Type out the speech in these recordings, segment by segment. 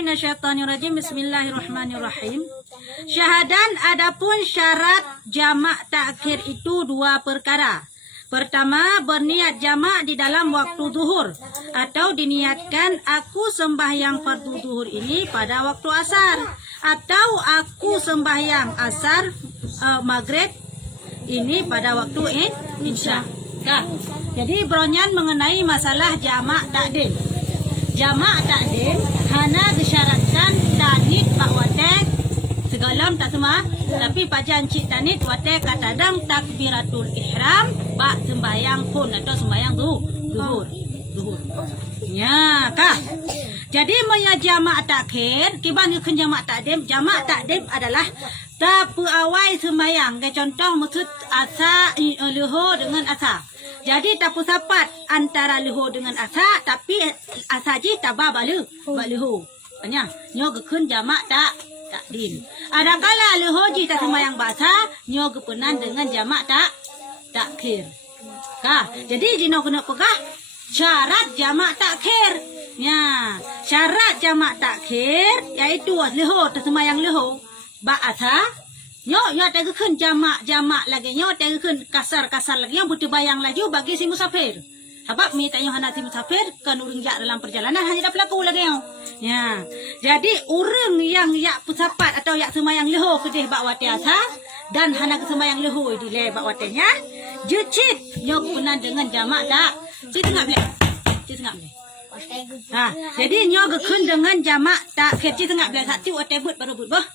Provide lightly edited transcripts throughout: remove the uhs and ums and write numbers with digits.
billahi minasyaitonirrajim. Bismillahirrahmanirrahim. Syahadan adapun syarat jamak takhir itu dua perkara. Pertama, berniat jamak di dalam waktu zuhur atau diniatkan aku sembahyang fardu zuhur ini pada waktu asar atau aku sembahyang asar maghrib ini pada waktu isya. Nah, jadi bronyan mengenai masalah jamak takdim. Jamak takdim hana disyaratkan tanit pak watek segalam tak semua, tapi pajan cik tanit watek katadang takbiratul ihram pak sembahyang pun atau sembahyang zuhur. Ya, kah? Jadi moya jamak takhir, kiban ke jamak takdim. Jamak takdim adalah tak awai sembahyang. Contoh maksud asa luhur dengan asa. Jadi tak sapat antara luhur dengan asa, tapi asa je tak balu luhur. Banyak nyo gekun jamak takdim. Ada kala luhur je tak sembahyang bahasa, nyo gepenan dengan jamak takhir. Kah? Jadi dino kena pegah syarat jamak takhir. Ya, syarat jamak takhir iaitu luhur tak sembahyang luhur bahasa. Nyo tak gekun jamak lagi, nyo tak gekun kasar lagi, yang butuh bayang laju bagi si musafir. Sebab mi tanya hana si musafir kan urang jak dalam perjalanan hanya dah berlaku lagi yo. Ya. Jadi urang yang yak pusapat atau yak sembahyang leho kedih bak watiasa dan hana sembahyang leho di le bak watenya, jecit nyo guna dengan jamak tak. Cik tengah boleh. Ha, jadi nyo gekun dengan jamak tak cik tengah boleh satu watebut baru but bah.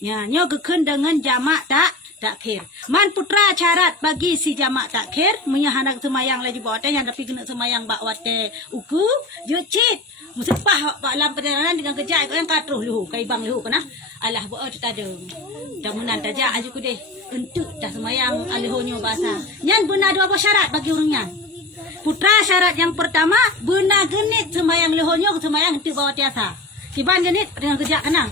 Ya, nyo gekun dengan jamak takhir. Man putra syarat bagi si jamak takhir, munya hendak semayang lagi bawa teh yang tapi kena semayang bak wate uku, jecit. Musepah bak dalam perjalanan dengan kerja yang katruh luhu, kai bang luhu kena. Alah bawa tu tade. Dah menan taja aju ku deh. Untuk dah semayang alihun nyo bahasa. Nyan benar dua syarat bagi orangnya. Putra syarat yang pertama, benar genit semayang luhu nyo semayang untuk bawa tiasa. Kiban genit dengan kerja kena.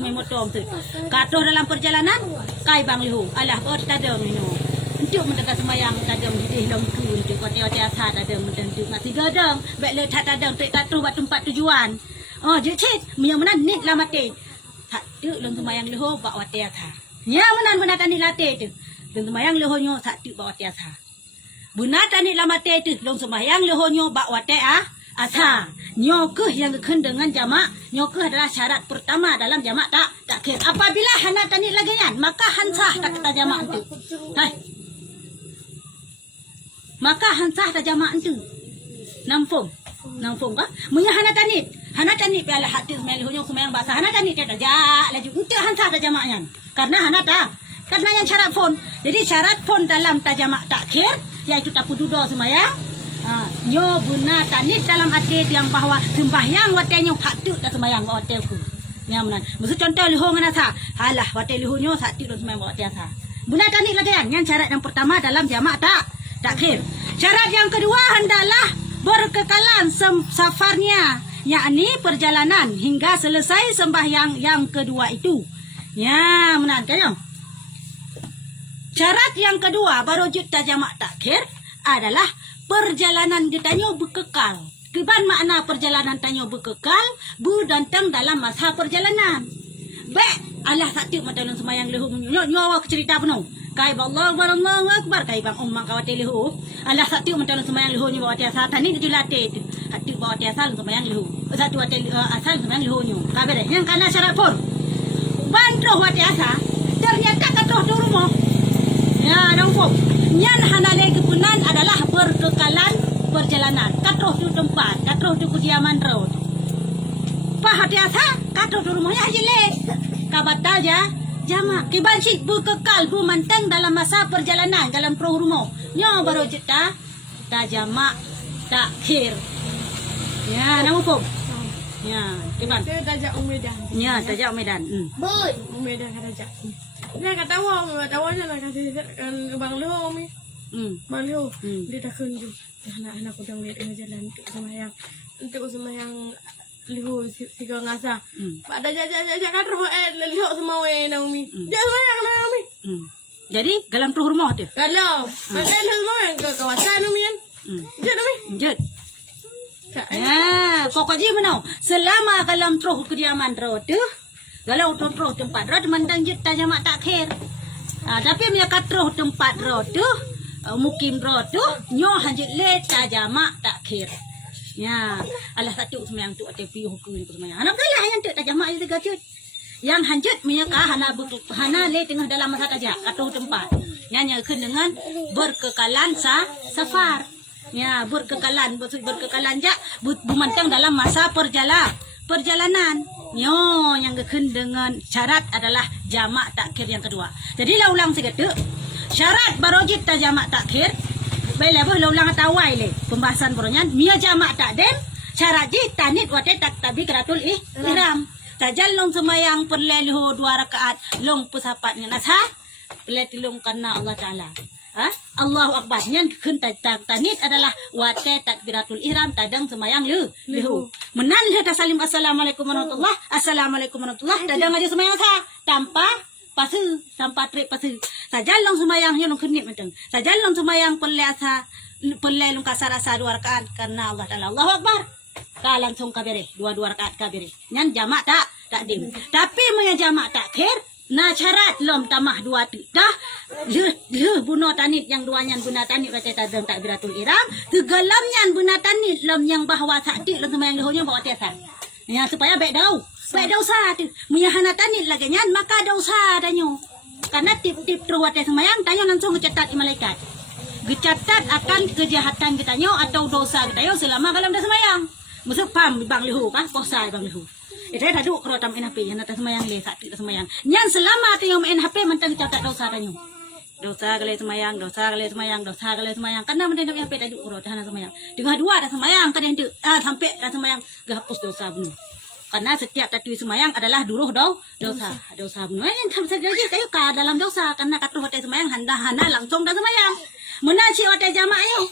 Main motor tu. Katuh dalam perjalanan, kai bang lihu. Alah, bawa tadam minum. Untuk mendekat semayang tadam jadi long tu untuk kota-kota asal tadam untuk nasi gadang. Baik le tadam untuk katuh buat tempat tujuan. Oh, jecit, yang mana nit lah mati. Tak tu long semayang lihu bawa tiasa. Ya mana tani latih tu. Long semayang lihu nyo tak tu bawa tiasa. Benar tani lah mati tu long semayang lihu nyo bawa tiasa. Asa, nyokeh yang gekun dengan jamak, nyokeh adalah syarat pertama dalam jamak takhir. Apabila hana tanit lagi yan, maka hansah tak kata jamak itu. Hai. Maka hansah tak jamak itu. Nampung kah? Munya hana tanit biarlah hati semelihunya semayang bahasa hana tanit dia tajak laju. Untuk hansah tak jamaknya. Karena hana tak. Karena yang syarat pun. Jadi syarat pun dalam tajamak takhir iaitu tapu dudo semayang. Nyo guna tanit dalam hati yang bahawa sembahyang watenya satu tak sembahyang wateku. Yang mana? Maksud contoh lihu ngana sa. Halah wate lihu nyo satu tak sembahyang watenya. Guna tanit lagi kan? Yang syarat yang pertama dalam jamak takhir. Syarat yang kedua hendaklah berkekalan safarnya, yakni perjalanan hingga selesai sembahyang yang kedua itu. Ya, mana kan? Syarat yang kedua baru juta jamak takhir adalah perjalanan kita berkekal. Kiban makna perjalanan tanyo berkekal, berdantang dalam masa perjalanan. Baik, Allah satu mata dalam semayang lehu nyawa cerita penuh. Kai Allah Allahu akbar kai bang ummang kawate lehu. Allah satu mata dalam semayang lehu nyo bawa tiasa tani dilatih tu. Hati bawa tiasa dalam semayang lehu. Satu wate asal semayang lehu nyo. Kabeh yang kana syarat pun. Bantroh wate asa ternyata katroh di rumah. Ya, nampak. Yang hana lagi punan adalah berkekalan perjalanan. Katroh di tempat, katroh di kediaman road. Pahati asa, katroh di rumahnya aja le. Kabatal ya, jamak. Kibansi berkekal, bermantang dalam masa perjalanan, dalam perahu rumah. Nyo baru jeta, tak jamak, takhir. Ya, nampak. Ya, kiban. Saya tajak Umedan. Ya, tajak Umedan. Boy, Umedan tajak. Dia kata awaknya lah kasih kan bang Leo mi. Bang Leo, dia tak kunjung. Anak-anak aku dah lihat jalan untuk semayang Leo tiga ngasa. Pada jajak kan roh Leo semua Naomi. Jangan semayang Naomi. Jadi dalam rumah tu. Kalau Leo semua yang ke kawasan Naomi kan. Jat Naomi. Jat. Pokoknya mana? Selama kalam terus kediaman roh tu, kalau terus tempat roh mandang juta jamak takhir. Tapi mereka terus tempat roh tu, mukim roh tu, nyoh hanjit leta jamak takhir. Ya, alah satu semayang tu ada piuh hukum itu semayang. Anak kalah yang tu tak jamak itu gacut. Yang hanjit mereka hana le tengah dalam masa aja atau tempat. Yang kena dengan berkekalan safar. Ya, berkekalan ja bumantang dalam masa perjalanan. Yo, yang kena dengan syarat adalah jamak takhir yang kedua. Jadi lah ulang sikit. Syarat barojit ta jamak takhir. Baiklah boleh ulang tawai le pembahasan peronyan. Mia jamak takdim syarat ji tanit wate taktabi keratul ihram. Tajallong semayang perleluh 2 rakaat long pusapat dengan asha. Letilung karena Allah Taala. Allahu Akbar. Yang tanit adalah wate takbiratul ihram tadang semayang lehu. Menan le tasalim assalamualaikum warahmatullah. Assalamualaikum warahmatullah. Tadang aja semayang asha tanpa pasu, tanpa trik pasu. Sajalong semayang yang kenit macam. Sajalong semayang perlelung kasar asa 2 rakaat karena Allah Taala. Allahu Akbar. Ka langsung kabere 2 rakaat kabere. Nyan jamak takdim. Tapi punya jamak takhir na syarat lom tamah 2 tu dah le buno tanit yang duanya guna tanit kata tadang takbiratul ihram tegalamnya guna tanit lom yang bahwa sakti lom semayang lehonya bawa tiasa ya supaya baik dau sah tu punya hana tanit lagi nyan maka dau sah danyo karena tip-tip terus wate semayang tanya langsung kecatat malaikat gecatat akan kejahatan kita nyo atau dosa kita yo selama dalam dah semayang musuk pam bang leho kah posa bang leho. Itu dah duk kalau tam NHP yang atas semayang le sakti semayang. Yang selama tu yang NHP mentang catat dosa tanyo. Dosa kali semayang. Karena mentang NHP dah duk kalau tahan semayang. Dengan 2 dah semayang kan itu sampai dah semayang hapus dosa bunuh. Karena setiap tatu semayang adalah duruh dosa bunuh. Yang tam saja kayu ka dalam dosa karena katu hotel semayang hana langsung dah semayang. Menan si hotel jamaah yo.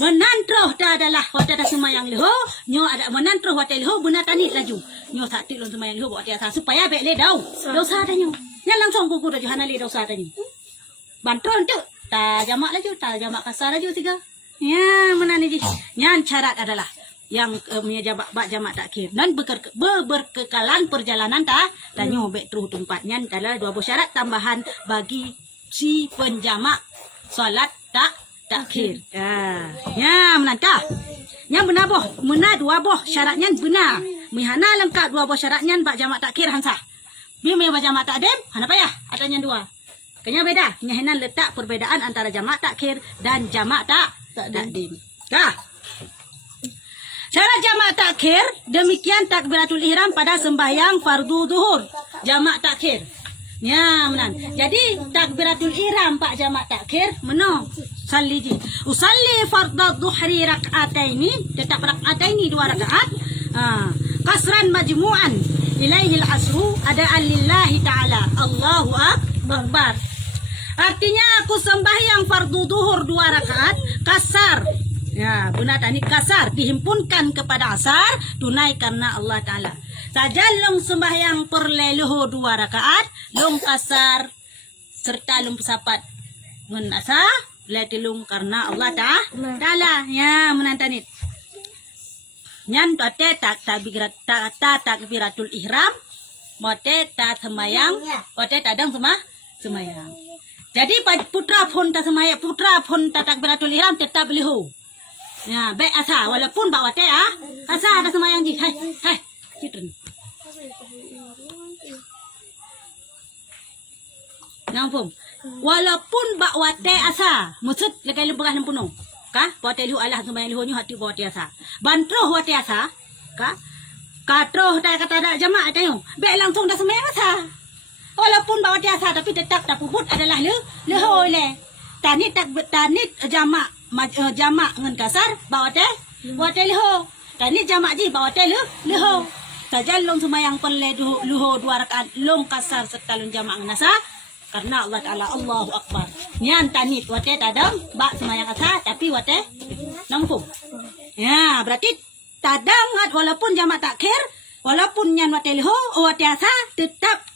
Menan terus dah adalah hotel dah semayang leho. Nyo ada menan terus hotel leho guna tanit laju. Nyo sakti lon semayang leho buat dia supaya baik le dau. Dosa dah nyo. Yang langsung kuku dah hana le dosa dah nyo. Bantuan tu ta jamak laju, ta jamak kasar laju 3. Ya, menan ni. Yang syarat adalah yang punya jamak takhir dan berkekalan perjalanan tanyo baik terus tempatnya adalah 2 syarat tambahan bagi si penjamak solat takhir. Ya, menantah. Yang benar boh, benar 2 boh syaratnya benar. Mihana lengkap 2 boh syaratnya bak jamak takhir hansa. Bi me jamak takdim, hana payah adanya 2. Kenya beda, nyahina letak perbedaan antara jamak takhir dan jamak takdim. Syarat jamak takhir demikian takbiratul ihram pada sembahyang fardu zuhur. Jamak takhir. Ya, menan. Jadi takbiratul ihram pak jamak takhir meno salli ji. Usalli fardhu dhuhri rak'ataini, tetap rak'ataini 2 rakaat. Kasran majmu'an ilaihi al-asru adaan lillahi ta'ala. Allahu akbar. Artinya aku sembahyang fardu zuhur 2 rakaat kasar. Ya, benar tadi kasar dihimpunkan kepada asar tunai karena Allah Ta'ala. Sajalong sembahyang perleluh 2 rakaat, long kasar serta long pesapat ngun asa, letilung karena Allah Ta'ala. Ya, menantanit. Nyan tote takbiratul ihram, mote ta semayang, mote tadang semayang. Jadi putra pun ta semayang, putra pun ta takbiratul ihram tetap lehu. Ya, baik asa walaupun bawa teh asa ada semayang ji. Hai. Citren. Nampung. Walaupun bawa teh asa, maksud lekai lembagah lempunong. Ka? Bawa teh lihu Allah semayang lihu nyu hati bawa teh asa. Bantroh bawa teh asa. Ka? Katroh dah kata ada jamaah teh. Baik langsung dah semayang asa. Walaupun bawa teh asa tapi tetap tak puput adalah leho le. Tanit jamak jamak ngan kasar bawa teh leho. Tanit jamak ji bawa teh leho. Saja long semayang perleluh 2 rakaat long kasar serta long jamak ngan asa karena Allah Ta'ala. Allahu Akbar. Nyan tanit wate tadang bak semayang asa tapi wate nampung. Ya, berarti tadang walaupun jamak takhir walaupun nyan wate leho wate asa tetap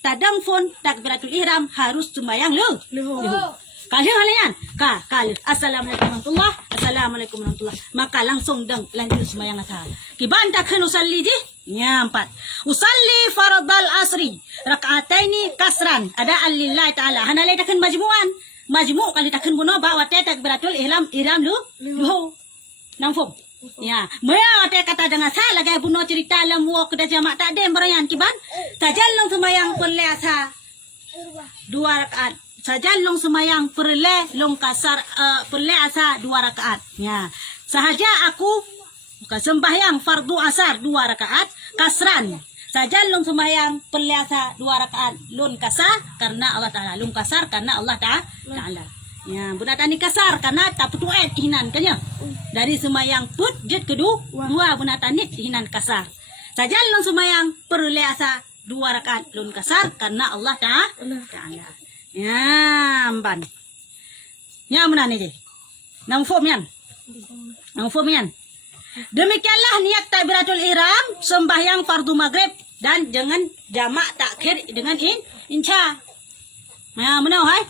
tadang pun takbiratul ihram harus semayang leho. Kali halian. Kali. Assalamualaikum warahmatullah. Assalamualaikum warahmatullah. Maka langsung deng lanjut semayang asar. Kibanda kan usalli ji? Ya, 4. Usalli fardal asri. Raka'ataini kasran. Ada lillahi ta'ala. Hana lay takkan majmu'an. Majmu' kali takkan buno bawa takbiratul ihram lu. Namfum. Ya, maya te kata dengan saya lagi buno cerita lam wo kedah jamak tak dem berayan kiban. Sajallong semayang perle asa 2 rakaat. Sajallong semayang perle long kasar perle asa 2 rakaat. Ya. Sahaja aku sembahyang fardu asar 2 rakaat kasran. Sajallong semayang perle asa 2 rakaat lun kasar karena Allah Taala. Lun kasar karena Allah Taala. Ya, budak tani kasar karena tak putuet hinan kanya. Dari semayang put jet kedua budak tani hinan kasar. Sajallong semayang perle asa 2 rakaat lun kasar karena Allah Taala. Ya, amban. Ya, mana ni je? Nang form yan. Demikianlah niat takbiratul ihram sembahyang fardu maghrib dan jangan jamak takhir dengan insya. Ya, mana hai?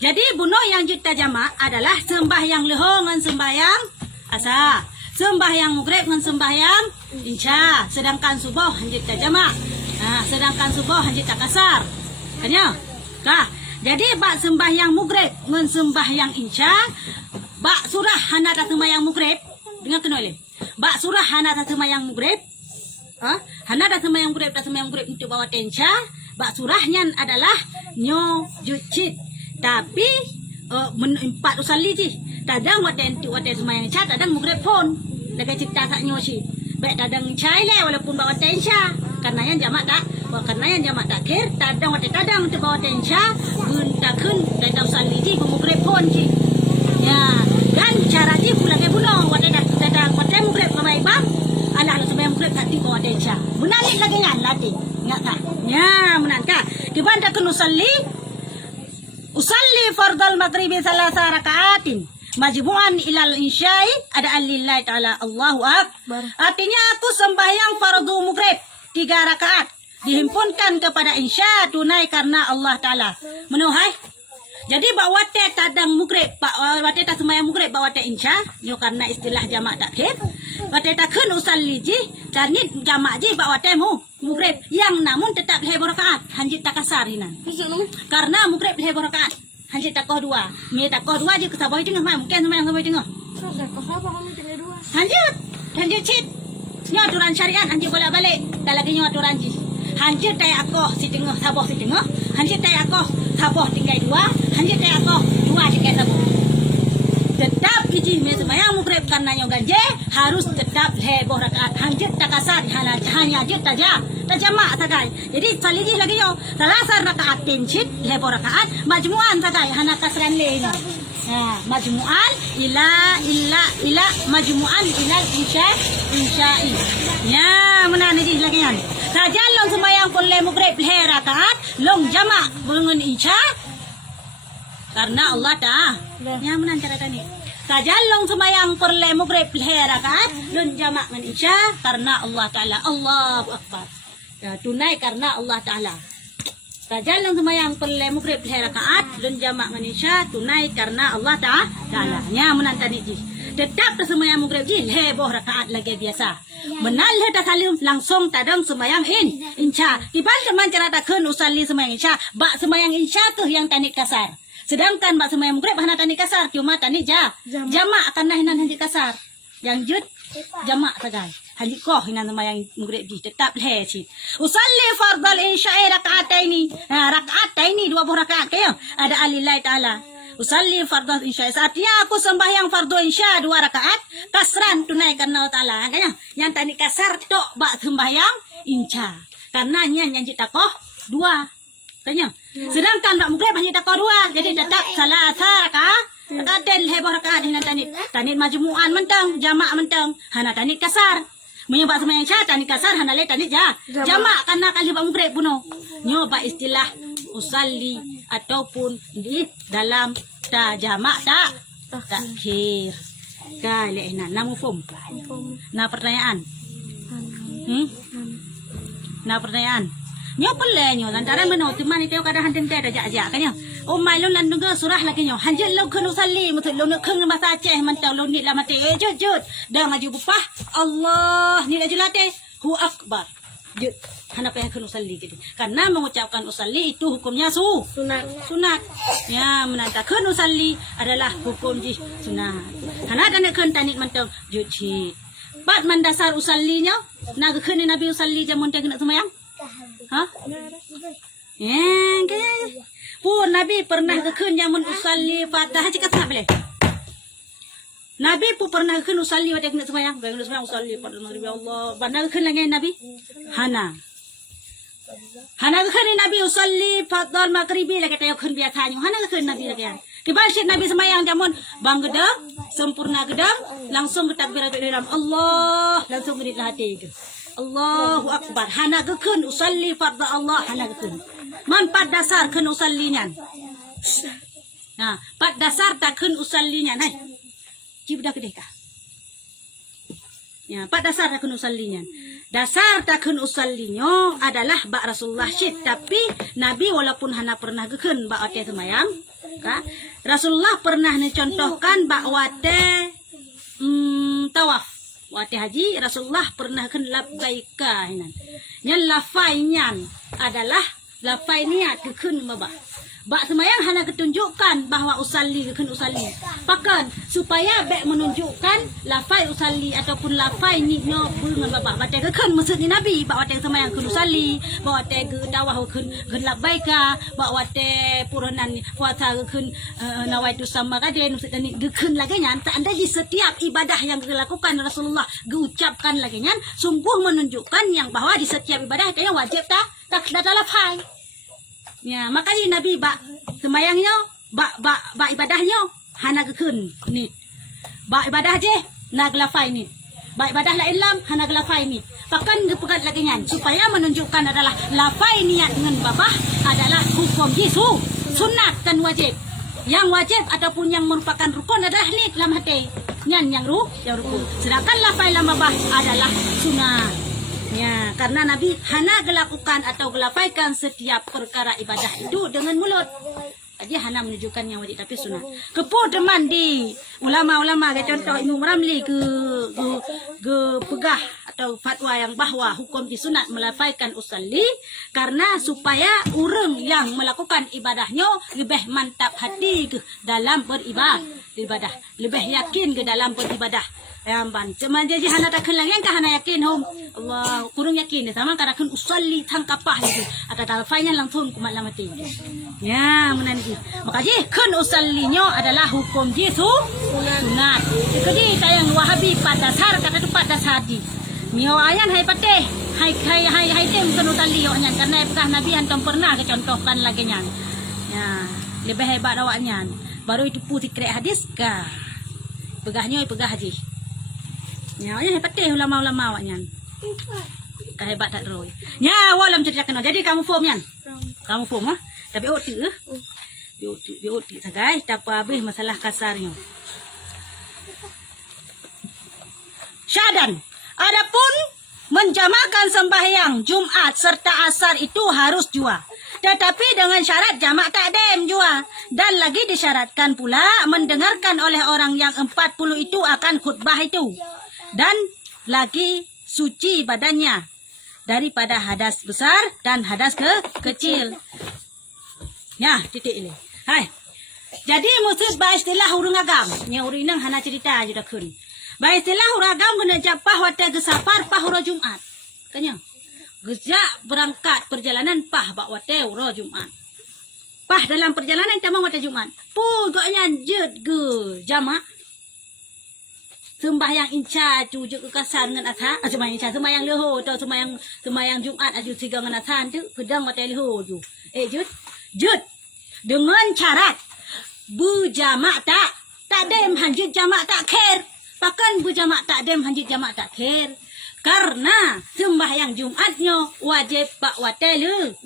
Jadi bunuh yang kita jamak adalah sembahyang leho dengan sembahyang asa, sembahyang maghrib dengan sembahyang insya. Sedangkan subuh hanjit ta jamak. Sedangkan subuh hanjit ta kasar. Kanya? Jadi bak sembahyang maghrib dengan sembahyang insya, bak surah hana ta sembahyang maghrib dengan kenole. Bak surah hana ta sembahyang maghrib. Hana ta sembahyang maghrib untuk bawa insya. Bak surahnya adalah nyo jucit. Tapi 4 usalli ji. Tadang waten semayang insya, tadang maghrib pun. Lagi cipta sak nyo si. Baik tadang insya le walaupun bawa insya. Karena yang jamak tak kir, tadang untuk bawa insya, buntakun tadang usalli ji maghrib pun ji. Ya, dan cara ji pula ke buno tadang maghrib sama imam. Alah semayang maghrib tak tiba bawa insya. Menalik lagi ngan latih. Ingat tak? Ya, menangkah. Dibanda kun Usalli fardal maghribi 3 rakaatin majmu'an ilal insya'i ada lillahi ta'ala Allahu akbar. Artinya aku sembahyang fardu maghrib 3 rakaat dihimpunkan kepada insya tunai karena Allah Ta'ala. Menuhai. Jadi bawa te tadang maghrib, bawa te sembahyang maghrib bawa te insya, yo karena istilah jamak takhir. Bawa te takun usalli ji, tanit jamak ji bawa te maghrib yang namun tetap leher rakaat, hanjit tak kasar hinan. Karena maghrib leher rakaat, hanjit tak koh 2. Mi tak koh 2 je kesabahi tengah mungkin sembahyang sampai tengah. Hanjit cit. Nya aturan syariat hanjit bolak-balik. Tak lagi nya aturan ji. Hanjit tay akoh si tengah, sabah si tengah. Hanjit tay akoh sabah tinggal 2. Hanjit tay akoh 2 tinggal sabah. Tetap iji me sembahyang maghrib karena nyo ganje harus tetap leher rakaat. Hanjit tak kasar hanya je tajamak sagai. Jadi saliji lagi yo 3 rakaat tencit leher rakaat majmu'an sagai hana kasran le ni. Majmu'an ila majmu'an ila insya'i. Ya, mana ni lagi kan. Sajallong sembahyang perle maghrib leher rakaat long jamak dengan insya karena Allah Ta'ala. Ya, mana cara tadi. Sajallong sembahyang perle maghrib leher rakaat long jamak dengan insya karena Allah Ta'ala. Allahu akbar. Tunai karena Allah Ta'ala. Sajallong sembahyang perle maghrib leher rakaat long jamak dengan insya tunai karena Allah Ta'ala. Ya, mana tadi ji. Tetap sembahyang maghrib ji leher rakaat lagi biasa. Menalih tak salim langsung tadang sembahyang insya. Ibal teman cara takun usalli sembahyang insya. Bak sembahyang insya tu yang tanit kasar. Sedangkan bak sembahyang maghrib hana tanit kasar. Cuma tanit jamak akan hinan hanjit kasar. Yang jut jamak sagai. Hanjit koh hinan sembahyang maghrib ji tetap leher si. Usalli fardal insya'i raka'ataini. Raka'ataini 20 rakaat kayo. Ada alillahi ta'ala. Usalli fardhu insya. Artinya aku sembahyang fardu insya 2 rakaat kasran tunai karena Allah Ta'ala. Kayaknya yang tadi kasar tok bak sembahyang insya. Karena yang takoh 2. Kayaknya. Sedangkan bak maghrib hanya takoh 2. Jadi tetap salah rakaat. Rakaat leher rakaat dengan tanit majmu'an mentang, jamak mentang. Hana tanit kasar. Menyebab sembahyang insya tanit kasar hana le tanit jamak karena kali bak maghrib puno. Nyoba istilah usalli ataupun di dalam jamak takhir. Kali nama form. Nah pertanyaan. Nah pertanyaan. Nyo pelenyo lantaran meno teman itu kadang hanten teh ajak-ajak kan yo. Oh mai lo lan dengar surah lagi nyo. Hanjil lo kenu salli mutut lo nak keng masa Aceh mentau lo ni lah mati. Jut. Dah ngaju bupah. Allah ni laju latih. Hu akbar. Jut. Hana payah kenu salli gitu. Karena mengucapkan usalli itu hukumnya sunat. Ya menanta kenu salli adalah hukum sunat. Hana dan kenu tanik mentau jut hit. Pat mendasar usallinya. Nak kenu Nabi usalli jamun teh kena semayang. Hah? Pun Nabi pernah kekun jamun usalli Fatihah cakap tak boleh. Nabi pun pernah kekun usalli waktu kena sembahyang, kena sembahyang usalli pada maghrib ya Allah. Pernah kekun lagi Nabi? Hana kekun Nabi usalli pada maghribi lagi tayo kekun biasanya. Hana kekun Nabi lagi. Dibalik Nabi sembahyang jamun bang gedang, sempurna gedang, langsung bertakbiratul ihram. Allah, langsung berit hati itu. Allahu Akbar. Hana gekun usalli farda Allah. Hana gekun. Man pat dasar kun usallinya. Nah, pat dasar tak kun usallinya. Hai. Cibudak kedeh kah? Ya, pat dasar tak kun usallinya. Dasar tak kun usallinya adalah bak Rasulullah syid. Tapi Nabi walaupun hana pernah gekun bak wate semayang. Kah? Rasulullah pernah mencontohkan bak wate tawaf. Wati haji Rasulullah pernah kan labbaika hinan. Yang lafainya adalah lafai niat kekun mabah. Bak semayang hanya ketunjukkan bahawa usalli kekun usalli. Pakan supaya bek menunjukkan lafai usalli ataupun lafai niatnya dengan babah. Batai kekun maksudnya Nabi. Bak wati semayang kekun usalli. Bak wati ke dawah kekun labbaika. Bak wati puranan puasa kekun nawaitu sama kajian. Maksudnya kekun lagi nyan. Tak ada di setiap ibadah yang dilakukan Rasulullah. Diucapkan lagi nyan. Sungguh menunjukkan yang bahawa di setiap ibadah itu yang wajib tak ada lafai. Ya, makanya Nabi bak semayangnya, bak ibadahnya hana gekun ni. Bak ibadah je nak lafai ni. Bak ibadah la ilam hana lafai ni. Pakan gepegat lagi nyan supaya menunjukkan adalah lafai niat dengan babah adalah hukum Yesus, sunat dan wajib. Yang wajib ataupun yang merupakan rukun adalah ni dalam hati. Nyan yang rukun. Sedangkan lafai lam babah adalah sunat. Ya, karena Nabi hana gelakukan atau gelapaikan setiap perkara ibadah itu dengan mulut. Jadi hana menunjukkan yang wajib tapi sunat. Kepo teman di ulama-ulama ke contoh Imam Ramli ke pegah atau fatwa yang bahwa hukum di sunat melafaikan usalli karena supaya orang yang melakukan ibadahnya lebih mantap hati ke dalam beribadah, lebih yakin ke dalam beribadah. Yamban cuma jadi hana tak kenal yang kahana yakin hom Allah kurang yakin sama karena kan usalli tangkapah itu atau talfainya langsung kumat lamati ya menanti makanya kan usallinya adalah hukum Yesus sunat jadi tayang Wahabi pada dasar kata tu pada dasar di mio ayan hai pateh hai tem kan usalli yo nyan karena pernah Nabi antum pernah kecontohkan lagi nyan ya lebih hebat awaknya baru itu putih krek hadis kah pegahnya pegah haji. Ya, hebat deh ulama-ulama awaknya. Hebat tak terus. Ya, walam ceritakan. Jadi kamu form yan. Kamu form ah. Tapi otik eh. Di otik sagai, tak apa habis masalah kasarnya. Syahadan. Adapun menjamakan sembahyang Jumat serta Asar itu harus jua. Tetapi dengan syarat jamak takdim jua. Dan lagi disyaratkan pula mendengarkan oleh orang yang 40 itu akan khutbah itu. Dan lagi suci badannya daripada hadas besar dan hadas kecil. Ya, titik ini. Hai. Jadi maksud ba istilah urang agam. Nya urang nang hana cerita aja dah kun. Ba istilah urang agam kena japah wata gesapar pah uro Jumat. Kanya. Gejak berangkat perjalanan pah bak wata uro Jumat. Pah dalam perjalanan tamang wata Jumat. Pu gaknya jed ge jamak sembahyang inca cujuk ke kasar dengan asar sembahyang inca sembahyang leho atau sembahyang Jumat aju tiga dengan asar tu kedang mata leho tu jut dengan syarat berjamak tak dem hanjut jamak tak khair pakan berjamak tak dem hanjut jamak tak khair karena sembahyang Jumatnya wajib pak wate leho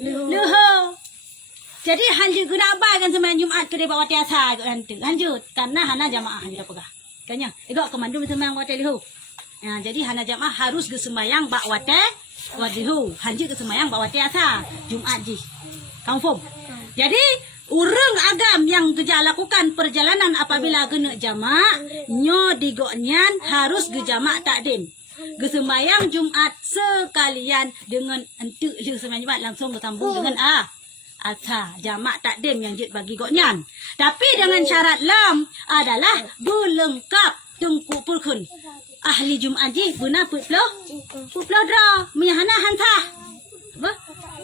jadi hanjut guna apa kan sembahyang Jumat ke depan wate asar hanjut karena hana jamaah hanjut pegah. Kanya, igak kemandu semang wate lihu. Ya, jadi hana jamaah harus ke sembahyang bak wate wadihu. Hanji ke sembahyang bak wate asa Jumat ji. Kamu faham? Jadi urang agam yang kerja lakukan perjalanan apabila kena jamaah nyo digoknyan harus ke jamaah takdim. Ke sembahyang Jumat sekalian dengan entuk le sembahyang Jumat langsung bersambung dengan asa jamaah takdim yang jid bagi goknyan. Tapi dengan syarat lam adalah berlengkap tengku pulkun. Ahli Jumat ji benar putlo dra mihana hantah.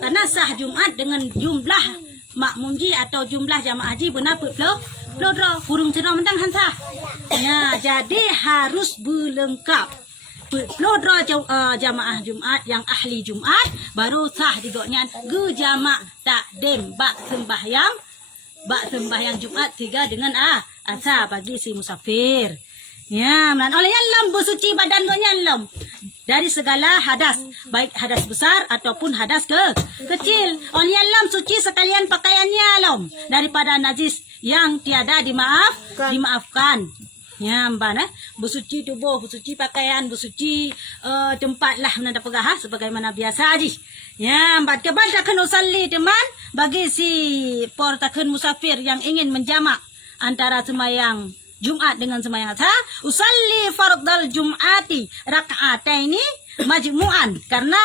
Karena sah Jumat dengan jumlah makmum ji atau jumlah jamaah ji benar putlo dra kurung cina mentang hantah. Nah, jadi harus berlengkap. Putlo dra jamaah Jumat yang ahli Jumat baru sah digoknyan ge jamaah takdim bak sembahyang Jumat tiga dengan asa bagi si musafir. Ya, oleh yang lam bersuci badan donya lam dari segala hadas, baik hadas besar ataupun hadas kecil. Oleh yang lam suci sekalian pakaiannya lam daripada najis yang tiada dimaafkan. Ya, mbana bersuci tubuh, bersuci pakaian, bersuci tempat lah menanda pegah sebagaimana biasa aji. Ya, mbak keban takkan usalli teman bagi si por takkan musafir yang ingin menjamak antara sembahyang Jumat dengan sembahyang asar, usalli fardal Jum'ati raka'ataini majmu'an karena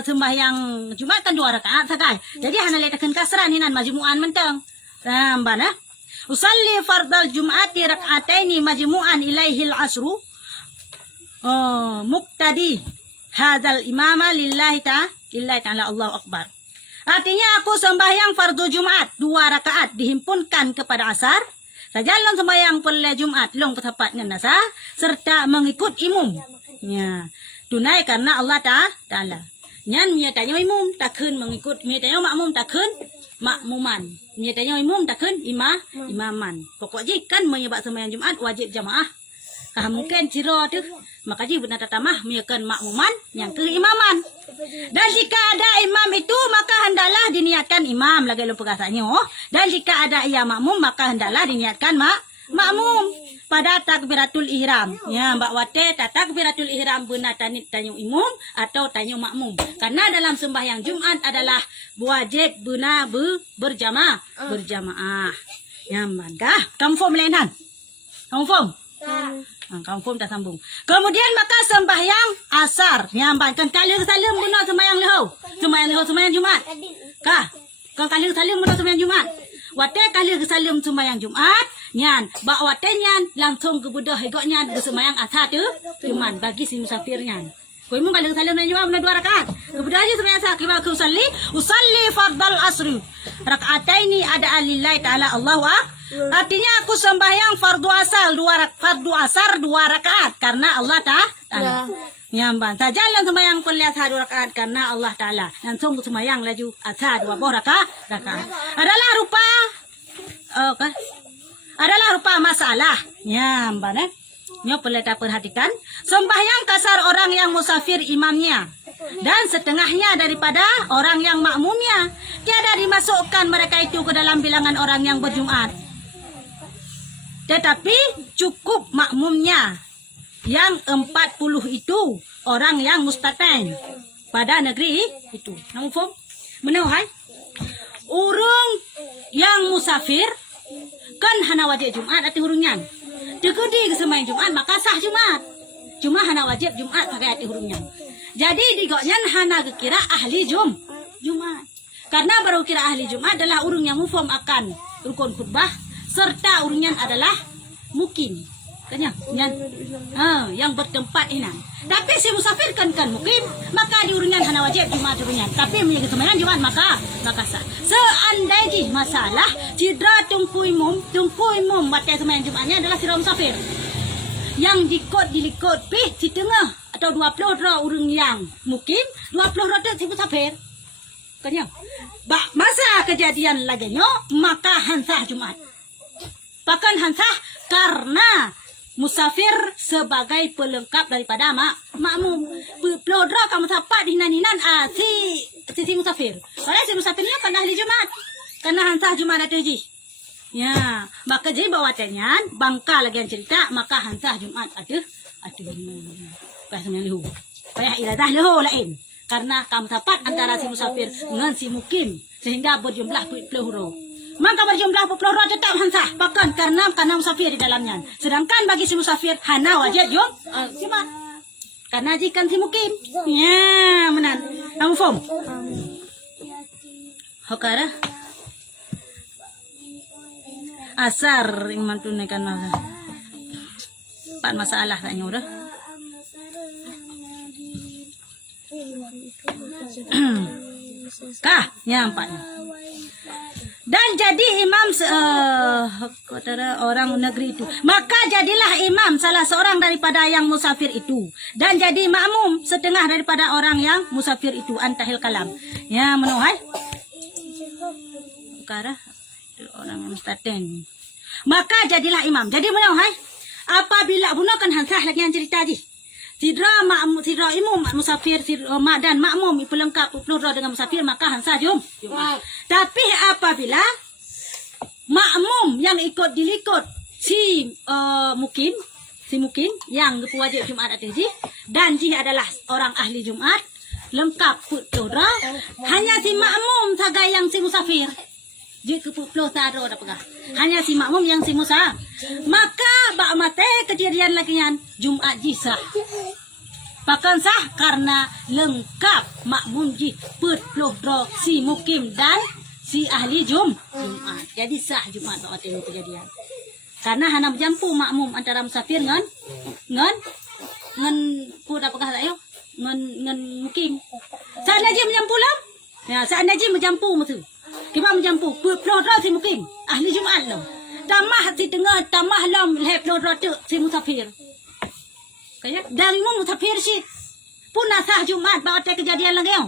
sembahyang Jumat kan 2 rakaat sakai. Jadi hana letakkan kasran hinan majmu'an mentang. Mbana usalli fardal Jum'ati raka'ataini majmu'an ilaihil asru muqtadi hadzal imama lillahi ta'ala Allahu akbar. Artinya aku sembahyang fardu Jumat 2 rakaat dihimpunkan kepada asar. Sajalan sembahyang pada Jumat long ketepat dengan nasa serta mengikut imam. Ya, tunai karena Allah Taala. Nyan mia tanya imam takkan mengikut, mia tanya makmum takkan makmuman. Mia tanya imam takkan imaman. Pokok je kan menyebab sembahyang Jumat wajib jamaah. Mungkin ciro tu maka je benar tamah mia kan makmuman yang keimaman. Dan jika ada imam itu maka hendaklah diniatkan imam lagi lu perkataannya. Dan jika ada ia makmum maka hendaklah diniatkan makmum pada takbiratul ihram. Ya, mbak wate takbiratul ihram benar tanya imam atau tanya makmum. Karena dalam sembahyang Jumat adalah wajib benar berjamaah. Ya, mbak kamu form lenan. Kamu form? Kamu form tak sambung. Kemudian maka sembahyang asar. Nyambankan kali salim guna sembahyang leho. Sembahyang Jumat. Kah? Kau kali salim guna sembahyang Jumat. Wate kali salim sembahyang Jumat. Nyan. Bak wate nyan. Langsung ke budah hegok nyan. Ke sembahyang asar tu. Jumat. Bagi si musafir nyan. Kau imam kali salim sembahyang Jumat. Benar 2 rakaat. Kebudah aja sembahyang asar. Kibak ke usalli fardal asri. Raka'ataini ada alillahi ta'ala Allahu akbar. Artinya aku sembahyang fardu asar 2 rakaat karena Allah Taala. Nyamban sajalan sembahyang perlihat 2 rakaat karena Allah Taala. Langsung sembahyang laju asar 2 rakaat. Adalah rupa masalah. Nyamban nyo perlu perhatikan sembahyang kasar orang yang musafir imamnya dan setengahnya daripada orang yang makmumnya. Tiada dimasukkan mereka itu ke dalam bilangan orang yang berjumat. Tetapi cukup makmumnya yang 40 itu orang yang mustatain pada negeri itu. Namun faham? Benar hai? Orang yang musafir kan hana wajib Jumat ati hurungnya. Dikudi ke sembahyang Jumat maka sah Jumat. Cuma hana wajib Jumat pakai ati hurungnya. Jadi digoknya hana kira ahli Jumat. Karena baru kira ahli Jumat adalah urung yang mufham akan rukun khutbah serta urungan adalah mukim. Kenyang, yang bertempat ini. Tapi si musafir kan mukim, maka di urungan hana wajib Jumat urungan. Tapi menjadi sembahyang Jumat maka sah. Seandainya masalah cidra tungku imum batai sembahyang Jumatnya adalah sira musafir. Yang dilikut pi di tengah atau 20 dra urung yang mukim, 20 dra si musafir. Kenyang. Masa kejadian laginya maka hansah Jumat. Bahkan hansah karena musafir sebagai pelengkap daripada makmum. Pelodra kamu sapat dinan-dinan si musafir. Kalau si musafirnya kan ahli Jumat. Karena hansah Jumat ada ji. Ya, maka jadi bawa tanyan bangka lagi yang cerita maka hansah Jumat ada. payah sembilan lihu. Payah iradah lihu lain. Karena kamu dapat antara si musafir dengan si mukim sehingga berjumlah 20 huruf. Maka berjumlah 20 huruf tetap hansah bahkan karena musafir di dalamnya. Sedangkan bagi si musafir hana wajib jumat. Karena jika si mukim. Ya, menan. Kamu faham? Hokara. Asar yang mantunaikan masa. 4 masalah tanya udah. Kah, nyampaknya. Dan jadi imam orang negeri itu. Maka jadilah imam salah seorang daripada yang musafir itu. Dan jadi makmum setengah daripada orang yang musafir itu. Antahil kalam. Ya, menuhai. Karena orang yang staten. Maka jadilah imam. Jadi menuhai. Apabila gunakan hansah lagi yang cerita je. Sidra imam musafir dan makmum itu lengkap pelura dengan musafir maka hansah Jumat. Tapi apabila makmum yang ikut dilikut si mukim yang wajib Jumat atas ji dan ji adalah orang ahli Jumat lengkap pelura hanya si makmum saja yang si musafir. Jika pelura taro dah pegang. Hanya si makmum yang si musa. Maka bak mate kejadian lagi yang Jumat ji sah. Bahkan sah karena lengkap makmum ji pelura si mukim dan si ahli Jumat. Jadi sah Jumat bak mate kejadian. Karena hana berjampu makmum antara musafir ngan pura pegang tak yo. Ngan mukim. Saat naji menjampu lam. Ya, saat naji menjampu mutu. Kita menjampu pelura si mukim ahli Jumat lam. Tamah si tengah tamah lam leh pelura tu si musafir. Kayak dari mu musafir si pun sah Jumat bawa kejadian lagi yo.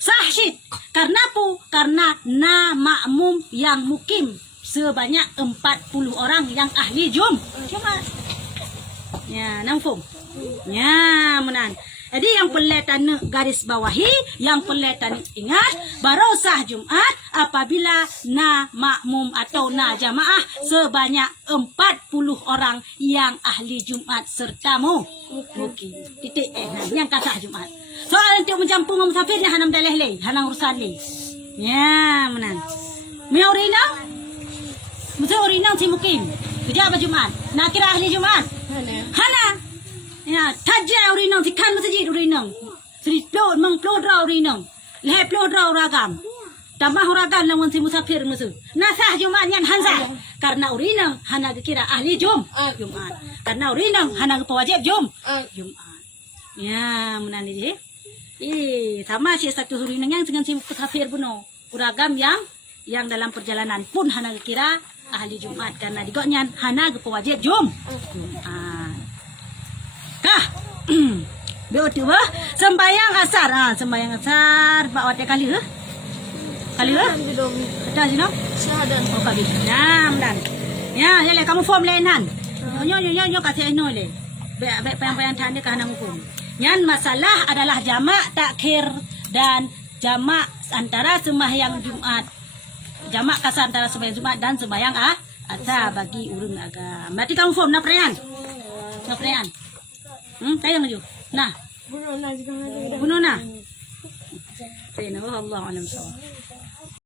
Sah si karena apa? Karena na makmum yang mukim sebanyak 40 orang yang ahli Jumat. Ya, namfum. Ya, menan. Jadi yang peletan garis bawahi, yang peletan ingat baru sah Jumat apabila na makmum atau na jamaah sebanyak 40 orang yang ahli Jumat serta mukim. Titik yang kata Jumat. Soal untuk mencampur dengan musafir ni hanam dalih leh, hanam urusan leh. Ya, menan. Meu rinang? Mesti rinang si mukim. Kerja apa Jumat? Nak kira ahli Jumat? Hana. Ya, taja urinang tikan masjid urinang. Seri plod mengplodra urinang. Leh plodra uragam. Tambah uragam lawan si musafir musuh. Nasah Jumat yang hansah. Karena urinang hana kira ahli Jumat. Karena urinang hana pewajib Jumat. Ya, menan ini. Sama si satu urinang yang dengan si musafir buno. Uragam yang dalam perjalanan pun hana kira ahli Jumat karena digoknya hana pewajib Jumat. Kah, betul bah. Sembayang asar, sembayang asar. Bawa teh kali ke? Kali ke? Dah sini. Syahadat. Oh kali. Jam dan. Ya, ya kamu form lenan. Nyo kasih no le. Baik payang tanda ke hanang hukum. Yang masalah adalah jamak takhir dan jamak antara sembahyang Jumat. Jamak kasar antara sembahyang Jumat dan sembahyang asar bagi urang agama. Berarti kamu form nak perayaan? Nak perayaan? Tayo maju. Nah. Bunuh na juga. Bunuh na. Sayang Allah alam sawab.